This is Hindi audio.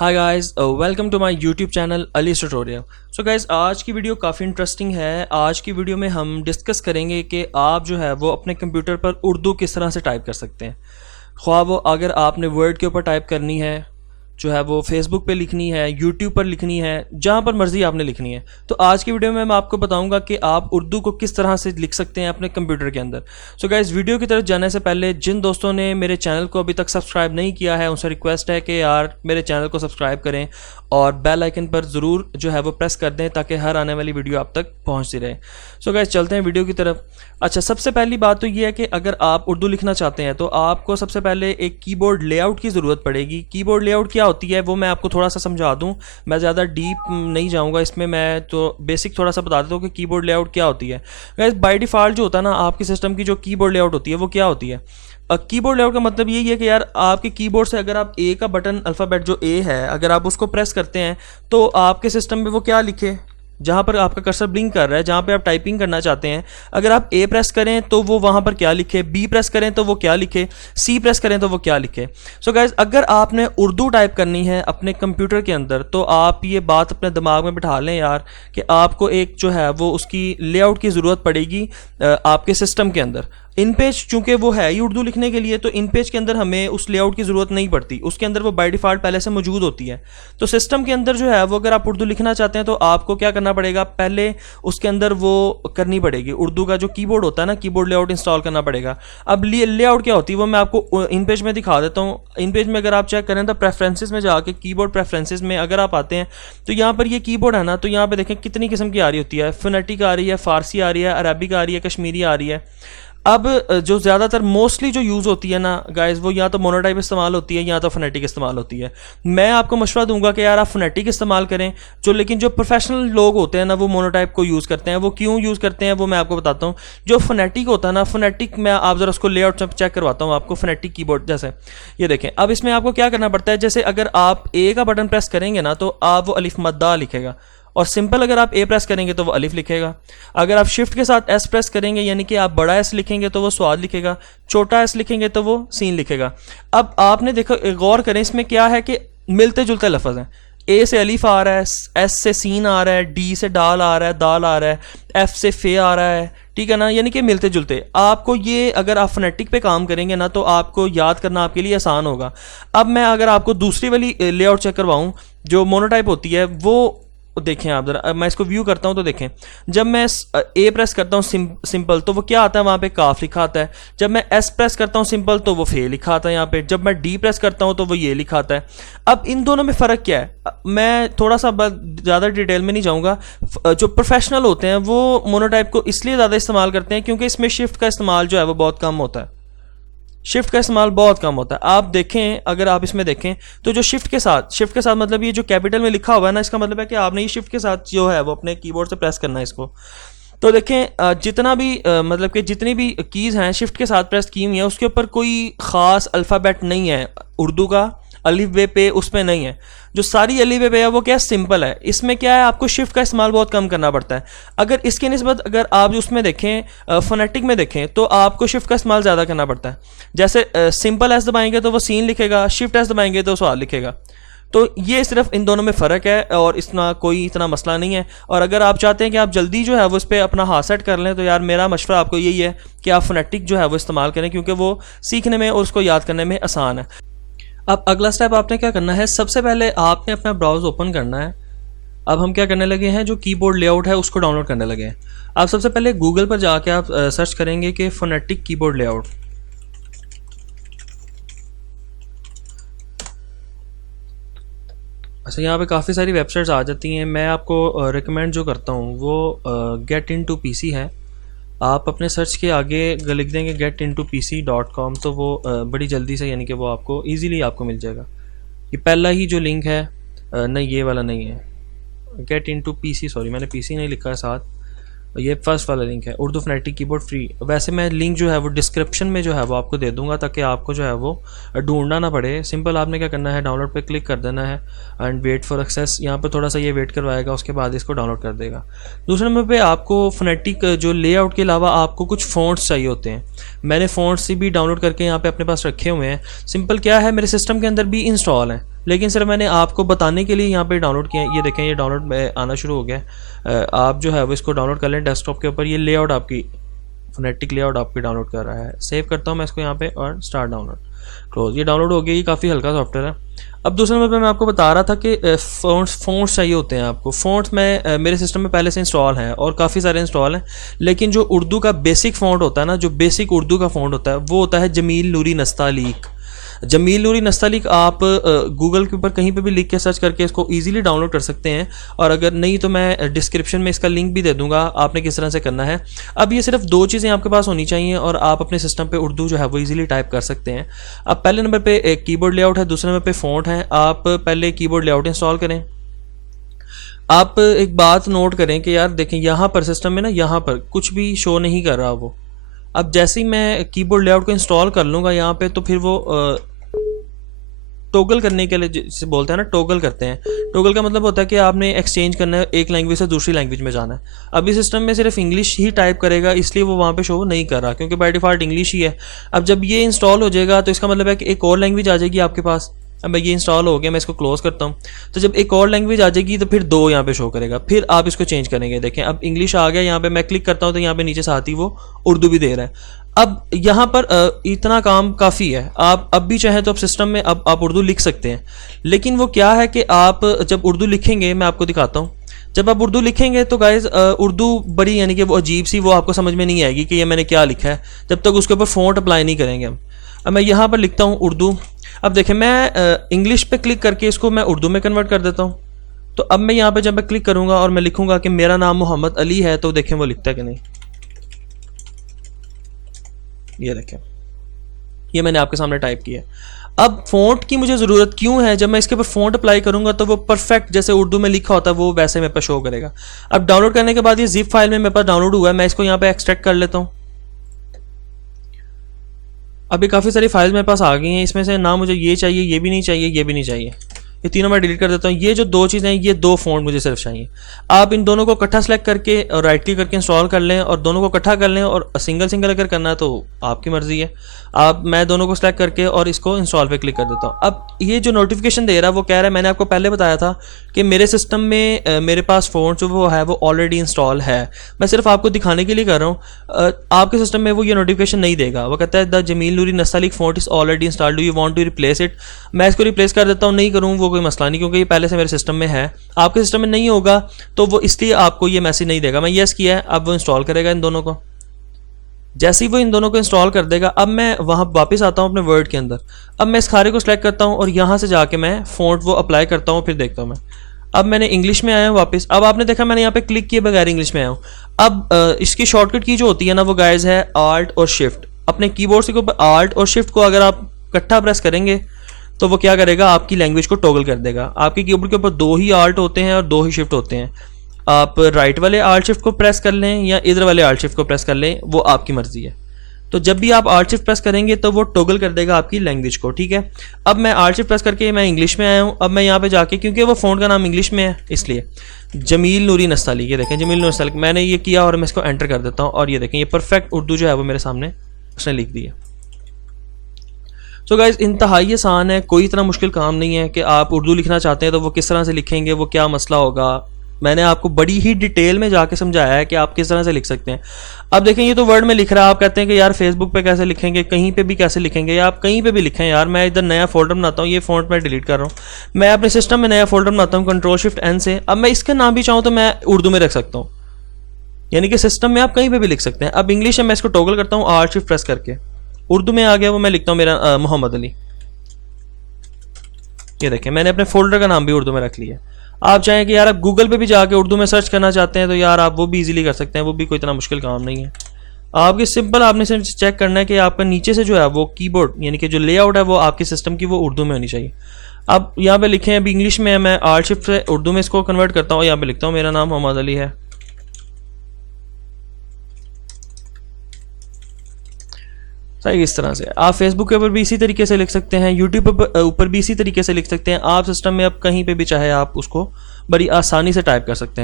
Hi guys, welcome to my YouTube channel Ali's tutorial. So guys, आज की वीडियो काफ़ी इंटरेस्टिंग है। आज की वीडियो में हम डिस्कस करेंगे कि आप जो है वो अपने कंप्यूटर पर उर्दू किस तरह से टाइप कर सकते हैं। ख्वाह वो अगर आपने वर्ड के ऊपर टाइप करनी है, जो है वो फेसबुक पे लिखनी है, यूट्यूब पर लिखनी है, जहाँ पर मर्ज़ी आपने लिखनी है। तो आज की वीडियो में मैं आपको बताऊंगा कि आप उर्दू को किस तरह से लिख सकते हैं अपने कंप्यूटर के अंदर। सो गाइस, वीडियो की तरफ जाने से पहले जिन दोस्तों ने मेरे चैनल को अभी तक सब्सक्राइब नहीं किया है उनसे रिक्वेस्ट है कि यार मेरे चैनल को सब्सक्राइब करें और बेल आइकन पर ज़रूर जो है वो प्रेस कर दें ताकि हर आने वाली वीडियो आप तक पहुँचती रहे। सो गाइस, चलते हैं वीडियो की तरफ। अच्छा, सबसे पहली बात तो ये है कि अगर आप उर्दू लिखना चाहते हैं तो आपको सबसे पहले एक कीबोर्ड लेआउट की ज़रूरत पड़ेगी। कीबोर्ड लेआउट क्या होती है वो मैं आपको थोड़ा सा समझा दूं। मैं ज़्यादा डीप नहीं जाऊंगा इसमें, मैं तो बेसिक थोड़ा सा बता देता हूँ कि कीबोर्ड लेआउट क्या होती है। गाइस, बाय डिफ़ॉल्ट जो होता है ना आपकी सिस्टम की जो कीबोर्ड लेआउट होती है वो क्या होती है। कीबोर्ड लेआउट का मतलब यही है कि यार आपके कीबोर्ड से अगर आप ए का बटन अल्फ़ाबेट जो ए है अगर आप उसको प्रेस करते हैं तो आपके सिस्टम में वो क्या लिखे, जहाँ पर आपका कर्सर ब्लिंक कर रहा है, जहाँ पे आप टाइपिंग करना चाहते हैं, अगर आप ए प्रेस करें तो वो वहाँ पर क्या लिखे, बी प्रेस करें तो वो क्या लिखे, सी प्रेस करें तो वो क्या लिखे। सो गाइज, अगर आपने उर्दू टाइप करनी है अपने कंप्यूटर के अंदर तो आप ये बात अपने दिमाग में बिठा लें यार कि आपको एक जो है वो उसकी लेआउट की ज़रूरत पड़ेगी आपके सिस्टम के अंदर। इन पेज चूंकि वो है ही उर्दू लिखने के लिए तो इन पेज के अंदर हमें उस लेआउट की ज़रूरत नहीं पड़ती, उसके अंदर वो बाय डिफ़ॉल्ट पहले से मौजूद होती है। तो सिस्टम के अंदर जो है वो अगर आप उर्दू लिखना चाहते हैं तो आपको क्या करना पड़ेगा, पहले उसके अंदर वो करनी पड़ेगी, उर्दू का जो कीबोर्ड होता है ना, कीबोर्ड लेआउट इंस्टॉल करना पड़ेगा। अब लेआउट क्या होती है वो मैं आपको इन पेज में दिखा देता हूँ। इन पेज में अगर आप चेक करें तो प्रेफरेंसेस में जाके कीबोर्ड प्रेफरेंसेस में अगर आप आते हैं तो यहाँ पर ये कीबोर्ड है ना, तो यहाँ पर देखें कितनी किस्म की आ रही होती है। फोनेटिक आ रही है, फारसी आ रही है, अरबिक आ रही है, कश्मीरी आ रही है। अब जो ज़्यादातर मोस्टली जो यूज़ होती है ना गाइस, वो या तो मोनोटाइप इस्तेमाल होती है या तो फोनेटिक इस्तेमाल होती है। मैं आपको मशवरा दूंगा कि यार आप फोनेटिक इस्तेमाल करें लेकिन जो प्रोफेशनल लोग होते हैं ना वो मोनोटाइप को यूज़ करते हैं। वो क्यों यूज़ करते हैं वो मैं आपको बताता हूँ। जो फोनेटिक होता है ना, फोनेटिक मैं आप ज़रा उसको लेआउट चेक करवाता हूँ आपको। फोनेटिक कीबोर्ड जैसे ये देखें, अब इसमें आपको क्या करना पड़ता है, जैसे अगर आप ए का बटन प्रेस करेंगे ना तो आप वो अलिफ मद्दा लिखेगा, और सिंपल अगर आप ए प्रेस करेंगे तो वो अलिफ लिखेगा। अगर आप शिफ्ट के साथ एस प्रेस करेंगे यानी कि आप बड़ा एस लिखेंगे तो वो स्वाद लिखेगा, छोटा एस लिखेंगे तो वो सीन लिखेगा। अब आपने देखो, गौर करें इसमें क्या है कि मिलते जुलते लफ्ज़ हैं। ए से अलिफ आ रहा है, एस से सीन आ रहा है, डी से डाल आ रहा है, दाल आ रहा है, एफ से फे आ रहा है, ठीक है ना, यानी कि मिलते जुलते। आपको ये अगर आप फोनेटिक पे काम करेंगे ना तो आपको याद करना आपके लिए आसान होगा। अब मैं अगर आपको दूसरी वाली लेआउट चेक करवाऊँ जो मोनोटाइप होती है वो देखें आप जरा। मैं इसको व्यू करता हूं तो देखें, जब मैं ए प्रेस करता हूं सिंपल तो वो क्या आता है, वहां पे काफ लिखा आता है। जब मैं एस प्रेस करता हूं सिंपल तो वो फे लिखा आता है यहाँ पे। जब मैं डी प्रेस करता हूं तो वो ये लिखा आता है। अब इन दोनों में फ़र्क क्या है, मैं थोड़ा सा ज़्यादा डिटेल में नहीं जाऊँगा। जो प्रोफेशनल होते हैं वो मोनोटाइप को इसलिए ज़्यादा इस्तेमाल करते हैं क्योंकि इसमें शिफ्ट का इस्तेमाल जो है वो बहुत कम होता है। शिफ्ट का इस्तेमाल बहुत कम होता है। आप देखें, अगर आप इसमें देखें तो जो शिफ्ट के साथ मतलब ये जो कैपिटल में लिखा हुआ है ना, इसका मतलब है कि आपने ये शिफ्ट के साथ जो है वो अपने कीबोर्ड से प्रेस करना है इसको। तो देखें, जितना भी मतलब कि जितनी भी कीज़ हैं शिफ्ट के साथ प्रेस की हुई है उसके ऊपर कोई ख़ास अल्फ़ाबेट नहीं है उर्दू का, अलिफ बे पे उसमें नहीं है। जो सारी अलिफ बे है वो क्या सिंपल है। इसमें क्या है, आपको शिफ्ट का इस्तेमाल बहुत कम करना पड़ता है। अगर इसके निस्बत अगर आप उसमें देखें फोनेटिक में देखें तो आपको शिफ्ट का इस्तेमाल ज़्यादा करना पड़ता है। जैसे सिंपल एस दबाएंगे तो वो सीन लिखेगा, शिफ्ट एस दबाएंगे तो सवाल लिखेगा। तो ये सिर्फ इन दोनों में फ़र्क है और इतना मसला नहीं है। और अगर आप चाहते हैं कि आप जल्दी जो है वो इस पर अपना हाथ सेट कर लें तो यार मेरा मशवरा आपको यही है कि आप फोनेटिक जो है वो इस्तेमाल करें क्योंकि वो सीखने में और उसको याद करने में आसान है। अब अगला स्टेप आपने क्या करना है, सबसे पहले आपने अपना ब्राउज़र ओपन करना है। अब हम क्या करने लगे हैं, जो कीबोर्ड लेआउट है उसको डाउनलोड करने लगे हैं। आप सबसे पहले गूगल पर जाके आप सर्च करेंगे कि फोनेटिक कीबोर्ड लेआउट। अच्छा, यहाँ पे काफ़ी सारी वेबसाइट्स आ जाती हैं। मैं आपको रिकमेंड जो करता हूँ वो GetIntoPC है। आप अपने सर्च के आगे लिख देंगे getintoPC.com तो वो बड़ी जल्दी से यानी कि वो आपको ईज़िली आपको मिल जाएगा। ये पहला ही जो लिंक है, नहीं ये वाला नहीं है, GetIntoPC, सॉरी मैंने PC नहीं लिखा है साथ, ये फर्स्ट वाला लिंक है, उर्दू फोनेटिक कीबोर्ड फ्री। वैसे मैं लिंक जो है वो डिस्क्रिप्शन में जो है वो आपको दे दूंगा ताकि आपको जो है वो ढूंढना ना पड़े। सिंपल आपने क्या करना है, डाउनलोड पे क्लिक कर देना है एंड वेट फॉर एक्सेस। यहाँ पे थोड़ा सा ये वेट करवाएगा, उसके बाद इसको डाउनलोड कर देगा। दूसरे नंबर पे आपको फोनेटिक जो लेआउट के अलावा आपको कुछ फ़ॉन्ट्स चाहिए होते हैं। मैंने फ़ॉन्ट्स भी डाउनलोड करके यहाँ पे अपने पास रखे हुए हैं। सिंपल क्या है, मेरे सिस्टम के अंदर भी इंस्टॉल है। लेकिन सिर्फ मैंने आपको बताने के लिए यहाँ पे डाउनलोड किया है। ये देखें, ये डाउनलोड आना शुरू हो गया है। आप जो है वो इसको डाउनलोड कर लें डेस्कटॉप के ऊपर। ये लेआउट आपकी फोनेटिक लेआउट आपकी डाउनलोड कर रहा है। सेव करता हूँ मैं इसको यहाँ पे और स्टार्ट डाउनलोड, क्लोज। ये डाउनलोड हो गया। ये काफ़ी हल्का सॉफ्टवेयर है। अब दूसरे नंबर पे मैं आपको बता रहा था कि फ़ॉन्ट्स चाहिए होते हैं आपको। फ़ॉन्ट्स में मेरे सिस्टम में पहले से इंस्टॉल हैं और काफ़ी सारे इंस्टॉल हैं, लेकिन जो उर्दू का बेसिक फ़ॉन्ट होता है ना, जो बेसिक उर्दू का फ़ॉन्ट होता है वो होता है जमील नूरी नस्तालीक। जमील नूरी नस्तालीक आप गूगल के ऊपर कहीं पे भी लिख के सर्च करके इसको इजीली डाउनलोड कर सकते हैं, और अगर नहीं तो मैं डिस्क्रिप्शन में इसका लिंक भी दे दूंगा आपने किस तरह से करना है। अब ये सिर्फ 2 चीज़ें आपके पास होनी चाहिए और आप अपने सिस्टम पे उर्दू जो है वो इजीली टाइप कर सकते हैं। अब पहले नंबर पे एक कीबोर्ड लेआउट है, दूसरे नंबर पे फ़ॉन्ट है। आप पहले कीबोर्ड लेआउट इंस्टॉल करें। आप एक बात नोट करें कि यार देखें, यहाँ पर सिस्टम में ना, यहाँ पर कुछ भी शो नहीं कर रहा वो। अब जैसे ही मैं कीबोर्ड लेआउट को इंस्टॉल कर लूँगा यहाँ पे, तो फिर वो टोगल करने के लिए जिसे बोलते हैं ना, टोगल करते हैं। टोगल का मतलब होता है कि आपने एक्सचेंज करना है, एक लैंग्वेज से दूसरी लैंग्वेज में जाना है। अभी सिस्टम में सिर्फ इंग्लिश ही टाइप करेगा, इसलिए वो वहाँ पे शो नहीं कर रहा, क्योंकि बाय डिफ़ॉल्ट इंग्लिश ही है। अब जब ये इंस्टॉल हो जाएगा तो इसका मतलब है कि एक और लैंग्वेज आ जाएगी आपके पास। अब ये इंस्टॉल हो गया, मैं इसको क्लोज करता हूँ। तो जब एक और लैंग्वेज आ जाएगी तो फिर 2 यहाँ पे शो करेगा, फिर आप इसको चेंज करेंगे। देखें अब इंग्लिश आ गया, यहाँ पे मैं क्लिक करता हूँ तो यहाँ पे नीचे साथ ही वो उर्दू भी दे रहा है। अब यहाँ पर इतना काम काफ़ी है। आप अब भी चाहें तो अब सिस्टम में अब आप उर्दू लिख सकते हैं, लेकिन वो क्या है कि आप जब उर्दू लिखेंगे, मैं आपको दिखाता हूँ। जब आप उर्दू लिखेंगे तो गाइज उर्दू बड़ी यानी कि वो अजीब सी, वो आपको समझ में नहीं आएगी कि ये मैंने क्या लिखा है, जब तक उसके ऊपर फ़ॉन्ट अप्लाई नहीं करेंगे हम। अब मैं यहाँ पर लिखता हूँ उर्दू। अब देखें, मैं इंग्लिश पे क्लिक करके इसको मैं उर्दू में कन्वर्ट कर देता हूँ। तो अब मैं यहाँ पे जब मैं क्लिक करूँगा और मैं लिखूँगा कि मेरा नाम मोहम्मद अली है, तो देखें वो लिखता है कि नहीं। ये देखें, ये मैंने आपके सामने टाइप किया। अब फ़ॉन्ट की मुझे ज़रूरत क्यों है? जब मैं इसके ऊपर फ़ॉन्ट अप्लाई करूँगा तो वो परफेक्ट जैसे उर्दू में लिखा होता है वो वैसे मेरे पास शो करेगा। अब डाउनलोड करने के बाद ये जिप फाइल में मेरे पास डाउनलोड हुआ है, मैं इसको यहाँ पे एक्सट्रैक्ट कर लेता हूँ। अभी काफ़ी सारी फाइल्स मेरे पास आ गई हैं, इसमें से ना मुझे ये चाहिए, ये भी नहीं चाहिए, ये भी नहीं चाहिए, ये तीनों मैं डिलीट कर देता हूँ। ये जो 2 चीज़ें हैं, ये 2 फ़ॉन्ट मुझे सिर्फ चाहिए। आप इन दोनों को इकट्ठा सेलेक्ट करके और राइट क्लिक करके इंस्टॉल कर लें और दोनों को इकट्ठा कर लें, और सिंगल सिंगल अगर करना है तो आपकी मर्ज़ी है। मैं दोनों को सेलेक्ट करके और इसको इंस्टॉल पे क्लिक कर देता हूँ। अब ये जो नोटिफिकेशन दे रहा है वो कह रहा है, मैंने आपको पहले बताया था कि मेरे सिस्टम में मेरे पास फ़ॉन्ट जो वो है वो ऑलरेडी इंस्टॉल है। मैं सिर्फ आपको दिखाने के लिए कर रहा हूँ। आपके सिस्टम में वो ये नोटिफिकेशन नहीं देगा। वो कहता है the Jameel Noori Nastaliq font is already installed, do you want to replace it. मैं इसको रिप्लेस कर देता हूँ, नहीं करूँ वो कोई मसला नहीं, क्योंकि ये पहले से मेरे सिस्टम में है। आपके सिस्टम में नहीं होगा तो वो इसलिए आपको ये मैसेज नहीं देगा। मैं येस किया है, अब वो इंस्टॉल करेगा इन दोनों को। जैसे ही वो इन दोनों को इंस्टॉल कर देगा, अब मैं वहाँ वापस आता हूँ अपने वर्ड के अंदर। अब मैं इस खारे को सिलेक्ट करता हूँ और यहाँ से जाके मैं फ़ॉन्ट वो अप्लाई करता हूँ, फिर देखता हूँ मैं। अब मैंने इंग्लिश में आया हूँ वापस। अब आपने देखा मैंने यहाँ पे क्लिक किए बगैर इंग्लिश में आया हूँ। अब इसकी शॉर्टकट की जो होती है ना वो गाइस है आल्ट और शिफ्ट। अपने कीबोर्ड के ऊपर आल्ट और शिफ्ट को अगर आप इकट्ठा प्रेस करेंगे तो वो क्या करेगा, आपकी लैंग्वेज को टॉगल कर देगा। आपके कीबोर्ड के ऊपर 2 ही आल्ट होते हैं और 2 ही शिफ्ट होते हैं। आप राइट वाले आल्ट शिफ्ट को प्रेस कर लें या इधर वाले आल्ट शिफ्ट को प्रेस कर लें, वो आपकी मर्जी है। तो जब भी आप आल्ट शिफ्ट प्रेस करेंगे तो वो टॉगल कर देगा आपकी लैंग्वेज को, ठीक है। अब मैं आल्ट शिफ्ट प्रेस करके मैं इंग्लिश में आया हूँ। अब मैं यहाँ पे जाके, क्योंकि वो फ़ॉन्ट का नाम इंग्लिश में है इसलिए जमील नूरी नस्तालीक, ये देखें जमील नूरी नस्तालीक मैंने ये किया और मैं इसको एंटर कर देता हूँ और ये देखें ये परफेक्ट उर्दू जो है वो मेरे सामने उसने लिख दी है। सो गाइज इंतहाई आसान है, कोई इतना मुश्किल काम नहीं है कि आप उर्दू लिखना चाहते हैं तो वो किस तरह से लिखेंगे, वो क्या मसला होगा। मैंने आपको बड़ी ही डिटेल में जाके समझाया है कि आप किस तरह से लिख सकते हैं। अब देखें ये तो वर्ड में लिख रहा है, आप कहते हैं कि यार फेसबुक पे कैसे लिखेंगे, कहीं पे भी कैसे लिखेंगे, या आप कहीं पे भी लिखें। यार मैं इधर नया फोल्डर बनाता हूँ, ये फ़ॉन्ट मैं डिलीट कर रहा हूँ, मैं अपने सिस्टम में नया फोल्डर बनाता हूँ Ctrl+Shift+N से। अब मैं इसका नाम भी चाहूँ तो मैं उर्दू में रख सकता हूँ, यानी कि सिस्टम में आप कहीं पर भी लिख सकते हैं। अब इंग्लिश है, मैं इसको टॉगल करता हूँ आल्ट शिफ्ट प्रेस करके, उर्दू में आ गया वो, मैं लिखता हूँ मेरा मोहम्मद अली। ये देखें मैंने अपने फोल्डर का नाम भी उर्दू में रख लिया। आप चाहें कि यार आप गूगल पे भी जाके उर्दू में सर्च करना चाहते हैं तो यार आप वो भी इजीली कर सकते हैं, वो भी कोई इतना मुश्किल काम नहीं है। आपके सिंपल आपने सिर्फ चेक करना है कि आपका नीचे से जो है वो कीबोर्ड यानी कि जो लेआउट है वो आपके सिस्टम की वो उर्दू में होनी चाहिए। अब यहाँ पे लिखें, अभी इंग्लिश में है, मैं आल्ट शिफ्ट से उर्दू में इसको कन्वर्ट करता हूँ। यहाँ पे लिखता हूँ मेरा नाम मोहम्मद अली है। सही, इस तरह से आप फेसबुक के ऊपर भी इसी तरीके से लिख सकते हैं, यूट्यूब ऊपर भी इसी तरीके से लिख सकते हैं। आप सिस्टम में अब कहीं पे भी चाहे आप उसको बड़ी आसानी से टाइप कर सकते हैं।